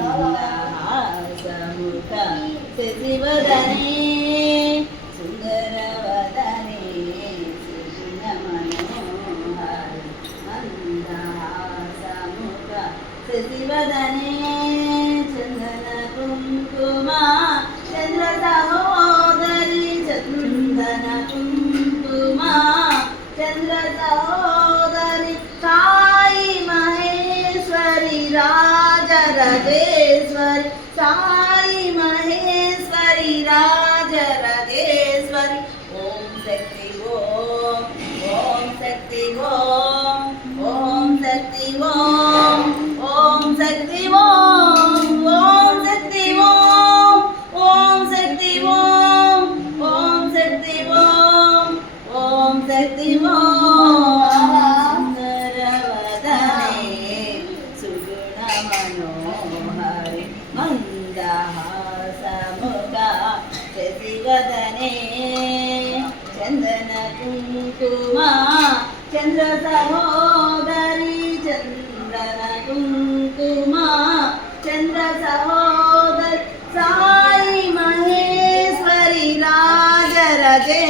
ಮಂದಹಾಸಮುಖ ಶಶಿವದನೆ ಸುಂದರವದನೆ ಸುಗುಣ ಮನೋಹರಿ ಮಂದಹಾಸಮುಖ ಶಶಿವದನೆ ಚಂದನ ಕುಂಕುಮ ಚಂದ್ರ ಸಹೋದರಿ ಚಂದನ ಕುಂಕುಮ ಚಂದ್ರ ಸಹೋದರಿ ಸಾಯಿ ಮಹೇಶ್ವರಿ ರಾಜರಾಜೇಶ್ವರಿ ಸಾಯಿ ಮಹೇಶ್ವರಿ ರಾಜರಾಜೇಶ್ವರಿ ಓಂ ಶಕ್ತಿ ಓಂ ಓಂ ಶಕ್ತಿ ಓಂ ಓಂ ಶಕ್ತಿ ಓಂ ಓಂ ಶಕ್ತಿ ಓಂ ಓಂ ಶಕ್ತಿ ಓಂ ಓಂ ಶಕ್ತಿ ಓಂ ಓಂ ಶಕ್ತಿ ಓಂ ಓಂ ಶಕ್ತಿ ಓಂ ಸುಂದರವದನೆ ಸುಗುಣ ಮನೋಹರಿ ಮಂದಹಾಸಮುಖ ಶಶಿವದನೆ ಚಂದನ ಕುಂಕುಮ ಚಂದ್ರ ಸಹೋದರಿ ಚಂದನ ಕುಂಕುಮ ಚಂದ್ರ ಸಹೋದರಿ ಸಾಯಿ ಮಹೇಶ್ವರಿ ರಾಜರಾಜೇ